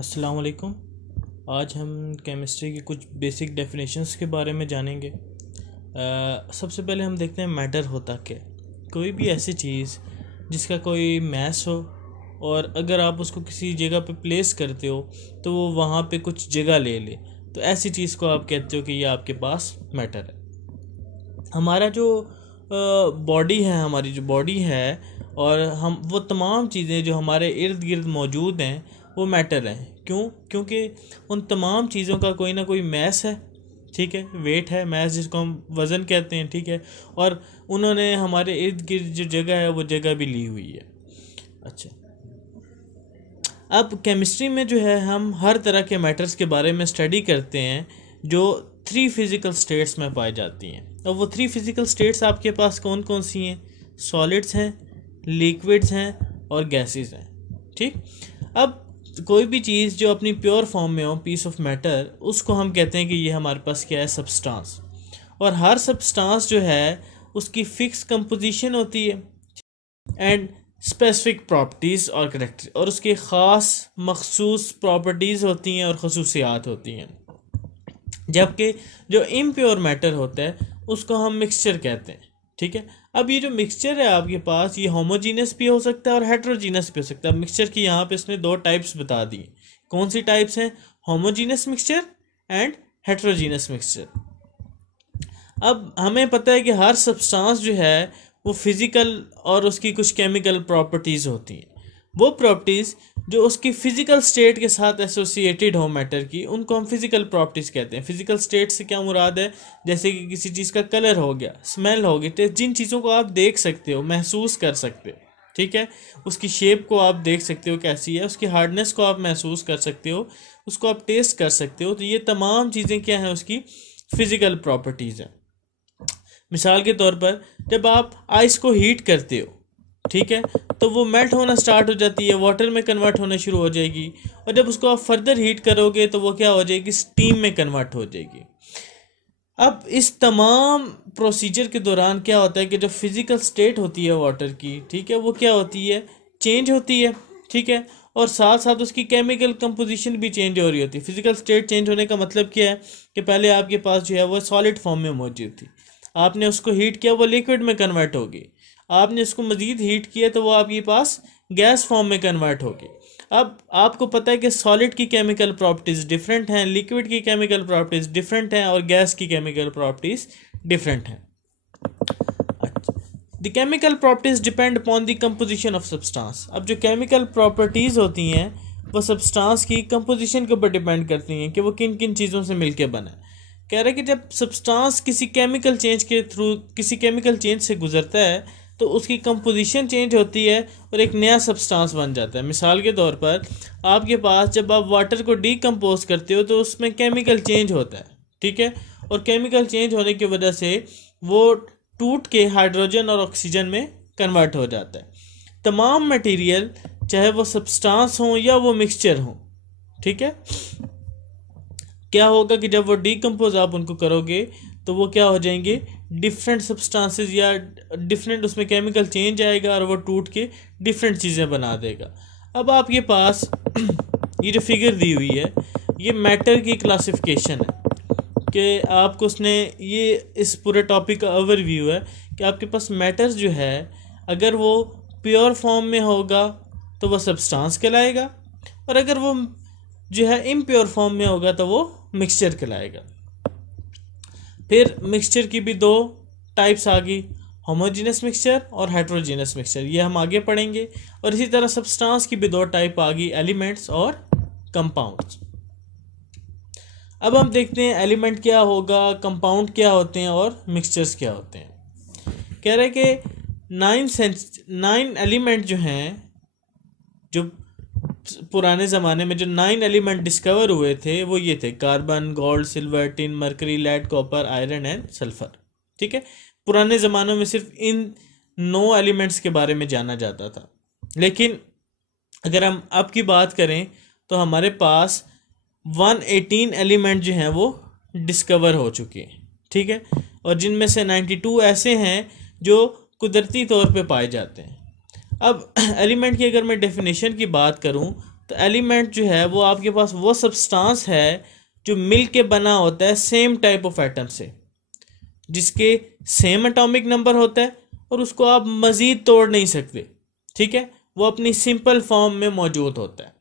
अस्सलाम वालेकुम। आज हम केमिस्ट्री की कुछ बेसिक डेफिनेशंस के बारे में जानेंगे। सबसे पहले हम देखते हैं मैटर होता क्या। कोई भी ऐसी चीज़ जिसका कोई मैस हो और अगर आप उसको किसी जगह पे प्लेस करते हो तो वो वहाँ पे कुछ जगह ले ले, तो ऐसी चीज़ को आप कहते हो कि ये आपके पास मैटर है। हमारा जो बॉडी है, हमारी जो बॉडी है और हम वो तमाम चीज़ें जो हमारे इर्द गिर्द मौजूद हैं वो मैटर हैं। क्यों? क्योंकि उन तमाम चीज़ों का कोई ना कोई मैस है, ठीक है, वेट है, मैस जिसको हम वज़न कहते हैं, ठीक है, और उन्होंने हमारे इर्द गिर्द जो जगह है वो जगह भी ली हुई है। अच्छा, अब केमिस्ट्री में जो है हम हर तरह के मैटर्स के बारे में स्टडी करते हैं जो 3 फिज़िकल स्टेट्स में पाई जाती हैं। और वो 3 फिज़िकल स्टेट्स आपके पास कौन कौन सी हैं? सॉलिड्स हैं, लिक्विड्स हैं और गैसेस हैं। ठीक, अब कोई भी चीज़ जो अपनी प्योर फॉर्म में हो, पीस ऑफ मैटर, उसको हम कहते हैं कि ये हमारे पास क्या है? सब्सटेंस। और हर सब्सटेंस जो है उसकी फिक्स कंपोजिशन होती है एंड स्पेसिफिक प्रॉपर्टीज़ और करेक्टर, और उसकी ख़ास मखसूस प्रॉपर्टीज़ होती हैं और खसूसियात होती हैं। जबकि जो इम्प्योर मैटर होता है उसको हम मिक्सचर कहते हैं। ठीक है, अब ये जो मिक्सचर है आपके पास, ये होमोजीनस भी हो सकता है और हेट्रोजीनस भी हो सकता है। मिक्सचर की यहाँ पे इसने 2 टाइप्स बता दी। कौन सी टाइप्स हैं? Homogeneous mixture and heterogeneous mixture. अब हमें पता है कि हर सब्सटेंस जो है वो फिज़िकल और उसकी कुछ केमिकल प्रॉपर्टीज़ होती हैं। वो प्रॉपर्टीज़ जो उसकी फ़िज़िकल स्टेट के साथ एसोसिएटेड हो मैटर की, उनको हम फिज़िकल प्रॉपर्टीज़ कहते हैं। फ़िज़िकल स्टेट से क्या मुराद है? जैसे कि किसी चीज़ का कलर हो गया, स्मेल हो गई, टेस्ट, जिन चीज़ों को आप देख सकते हो, महसूस कर सकते हो, ठीक है, उसकी शेप को आप देख सकते हो कैसी है, उसकी हार्डनेस को आप महसूस कर सकते हो, उसको आप टेस्ट कर सकते हो। तो ये तमाम चीज़ें क्या हैं? उसकी फ़िज़िकल प्रॉपर्टीज़ हैं। मिसाल के तौर पर जब आप आइस को हीट करते हो, ठीक है, तो वो मेल्ट होना स्टार्ट हो जाती है, वाटर में कन्वर्ट होना शुरू हो जाएगी, और जब उसको आप फर्दर हीट करोगे तो वो क्या हो जाएगी? स्टीम में कन्वर्ट हो जाएगी। अब इस तमाम प्रोसीजर के दौरान क्या होता है कि जो फिज़िकल स्टेट होती है वाटर की, ठीक है, वो क्या होती है? चेंज होती है, ठीक है, और साथ साथ उसकी केमिकल कंपोजिशन भी चेंज हो रही होती है। फिज़िकल स्टेट चेंज होने का मतलब क्या है कि पहले आपके पास जो है वो सॉलिड फॉर्म में मौजूद थी, आपने उसको हीट किया, वो लिक्विड में कन्वर्ट होगी, आपने उसको मज़ीद हीट किया तो वो आपके पास गैस फॉर्म में कन्वर्ट होगी। अब आपको पता है कि सॉलिड की केमिकल प्रॉपर्टीज़ डिफरेंट हैं, लिक्विड की केमिकल प्रॉपर्टीज़ डिफरेंट हैं और गैस की केमिकल प्रॉपर्टीज़ डिफरेंट हैं। The chemical properties depend upon the composition of substance. अब जो केमिकल प्रॉपर्टीज़ होती हैं वो सब्सटेंस की कंपोजिशन के ऊपर डिपेंड करती हैं कि वो किन किन चीज़ों से मिलकर बना है। कह रहे हैं कि जब सब्सटेंस किसी केमिकल चेंज के थ्रू, किसी केमिकल चेंज से गुजरता है तो उसकी कंपोजिशन चेंज होती है और एक नया सब्सटेंस बन जाता है। मिसाल के तौर पर आपके पास जब आप वाटर को डीकम्पोज करते हो तो उसमें केमिकल चेंज होता है, ठीक है, और केमिकल चेंज होने की वजह से वो टूट के हाइड्रोजन और ऑक्सीजन में कन्वर्ट हो जाता है। तमाम मटेरियल, चाहे वो सब्सटेंस हो या वो मिक्सचर हो, ठीक है, क्या होगा कि जब वो डीकम्पोज आप उनको करोगे तो वो क्या हो जाएंगे? डिफरेंट सब्सटेंसेस या डिफरेंट उसमें केमिकल चेंज आएगा और वो टूट के डिफरेंट चीज़ें बना देगा। अब आपके पास ये जो फिगर दी हुई है ये मैटर की क्लासिफिकेशन है कि आपको उसने ये इस पूरे टॉपिक का ओवरव्यू है कि आपके पास मैटर जो है अगर वो प्योर फॉर्म में होगा तो वो सब्सटेंस कहलाएगा, और अगर वो जो है इम्प्योर फॉर्म में होगा तो वो मिक्सचर कहलाएगा। फिर मिक्सचर की भी 2 टाइप्स आ गई, होमोजीनस मिक्सचर और हेट्रोजीनस मिक्सचर, ये हम आगे पढ़ेंगे। और इसी तरह सब्सटेंस की भी 2 टाइप आ गई, एलिमेंट्स और कंपाउंड्स। अब हम देखते हैं एलिमेंट क्या होगा, कंपाउंड क्या होते हैं और मिक्सचर्स क्या होते हैं। कह रहे कि 9 एलिमेंट जो हैं, जो पुराने ज़माने में जो 9 एलिमेंट डिस्कवर हुए थे वो ये थे: carbon, gold, silver, tin, mercury, lead, copper, iron and sulphur. ठीक है, पुराने ज़मानों में सिर्फ इन 9 एलिमेंट्स के बारे में जाना जाता था, लेकिन अगर हम अब की बात करें तो हमारे पास 118 एलिमेंट जो हैं वो डिस्कवर हो चुके हैं, ठीक है, और जिनमें से 92 ऐसे हैं जो कुदरती तौर पे पाए जाते हैं। अब एलिमेंट की अगर मैं डेफिनेशन की बात करूं तो एलिमेंट जो है वो आपके पास वो सब्सटेंस है जो मिल के बना होता है सेम टाइप ऑफ एटम से, जिसके सेम एटॉमिक नंबर होता है और उसको आप मजीद तोड़ नहीं सकते, ठीक है, वो अपनी सिंपल फॉर्म में मौजूद होता है।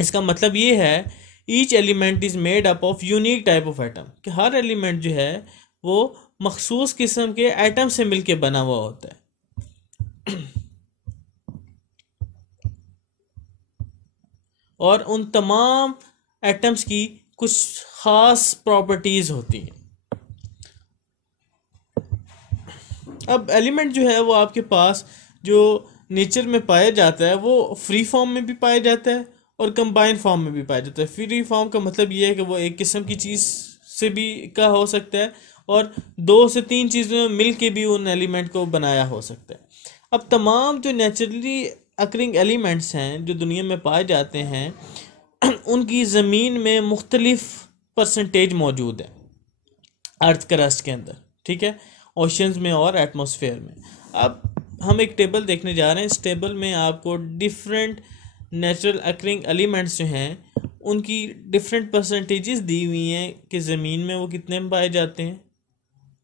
इसका मतलब ये है each element is made up of unique type of atom, कि हर एलिमेंट जो है वो मखसूस किस्म के एटम से मिलके बना हुआ होता है और उन तमाम एटम्स की कुछ खास प्रॉपर्टीज होती हैं। अब एलिमेंट जो है वो आपके पास जो नेचर में पाया जाता है वो फ्री फॉर्म में भी पाया जाता है और कंबाइन फॉर्म में भी पाया जाता है। फ्री फॉर्म का मतलब ये है कि वो एक किस्म की चीज़ से भी का हो सकता है और 2 से 3 चीज़ों में मिल के भी उन एलिमेंट को बनाया हो सकता है। अब तमाम जो नेचुरली अकरिंग एलिमेंट्स हैं जो दुनिया में पाए जाते हैं उनकी ज़मीन में मुख्तलिफ परसेंटेज मौजूद है अर्थ क्रस्ट के अंदर, ठीक है, ओशंस में और एटमॉस्फेयर में। अब हम एक टेबल देखने जा रहे हैं। इस टेबल में आपको डिफरेंट नेचुरल अकरिंग एलिमेंट्स जो हैं उनकी डिफरेंट परसेंटेजेस दी हुई हैं कि ज़मीन में वो कितने में पाए जाते हैं,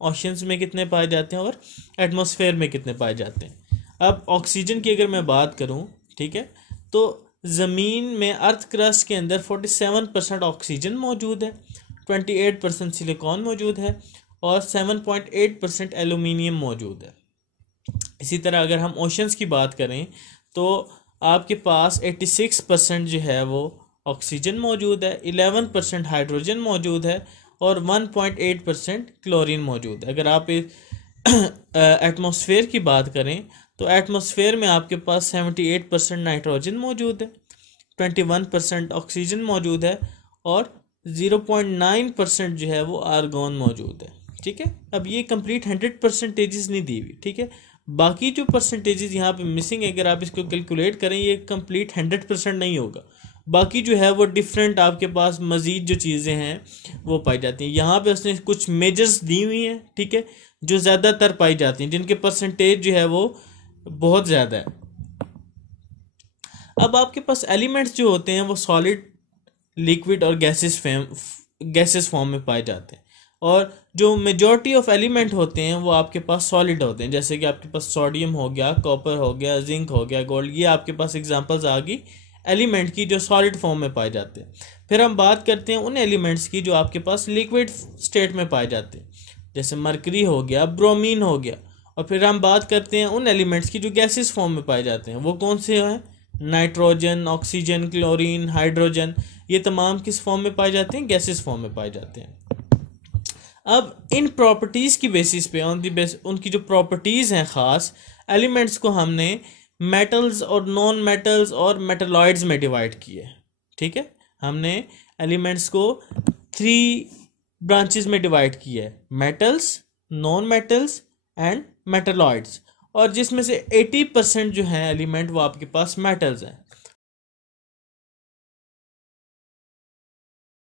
ओशंस में कितने पाए जाते हैं और एटमॉस्फेयर में कितने पाए जाते हैं। अब ऑक्सीजन की अगर मैं बात करूं, ठीक है, तो ज़मीन में अर्थ क्रस्ट के अंदर 47% ऑक्सीजन मौजूद है, 28% सिलिकॉन मौजूद है और 7.8% एलुमिनियम मौजूद है। इसी तरह अगर हम ओशंस की बात करें तो आपके पास 86% जो है वो ऑक्सीजन मौजूद है, 11% हाइड्रोजन मौजूद है और 1.8% क्लोरीन मौजूद है। अगर आप एटमॉस्फेयर की बात करें तो एटमॉस्फेयर में आपके पास 78% नाइट्रोजन मौजूद है, 21% ऑक्सीजन मौजूद है और 0.9% जो है वो आर्गॉन मौजूद है, ठीक है। अब ये कंप्लीट 100 परसेंटेजेस नहीं दी हुई, ठीक है, बाकी जो परसेंटेजेस यहाँ पे मिसिंग है अगर आप इसको कैलकुलेट करें ये कंप्लीट 100% नहीं होगा। बाकी जो है वो डिफरेंट आपके पास मज़ीद जो चीज़ें हैं वो पाई जाती हैं। यहाँ पे उसने कुछ मेजर्स दी हुई हैं, ठीक है, जो ज़्यादातर पाई जाती हैं जिनके परसेंटेज जो है वो बहुत ज़्यादा है। अब आपके पास एलिमेंट्स जो होते हैं वो सॉलिड, लिक्विड और गैसेस फॉर्म में पाए जाते हैं और जो मेजॉरिटी ऑफ एलिमेंट होते हैं वो आपके पास सॉलिड होते हैं, जैसे कि आपके पास सोडियम हो गया, कॉपर हो गया, जिंक हो गया, गोल्ड, ये आपके पास एग्जांपल्स आ गई एलिमेंट की जो सॉलिड फॉर्म में पाए जाते हैं। फिर हम बात करते हैं उन एलिमेंट्स की जो आपके पास लिक्विड स्टेट में पाए जाते हैं, जैसे मरकरी हो गया, ब्रोमीन हो गया। और फिर हम बात करते हैं उन एलिमेंट्स की जो गैसेस फॉर्म में पाए जाते हैं, वो कौन से हैं, नाइट्रोजन, ऑक्सीजन, क्लोरीन, हाइड्रोजन, ये तमाम किस फॉर्म में पाए जाते हैं, गैसेस फॉर्म में पाए जाते हैं। अब इन प्रॉपर्टीज़ की बेसिस पे ऑन दी बेस उनकी जो प्रॉपर्टीज़ हैं ख़ास एलिमेंट्स को हमने मेटल्स और नॉन मेटल्स और मेटलॉइड्स में डिवाइड किए, ठीक है। हमने एलिमेंट्स को 3 ब्रांचेस में डिवाइड किया है, metals, non metals and metalloids, और जिसमें से 80% जो हैं एलिमेंट वो आपके पास मेटल्स हैं,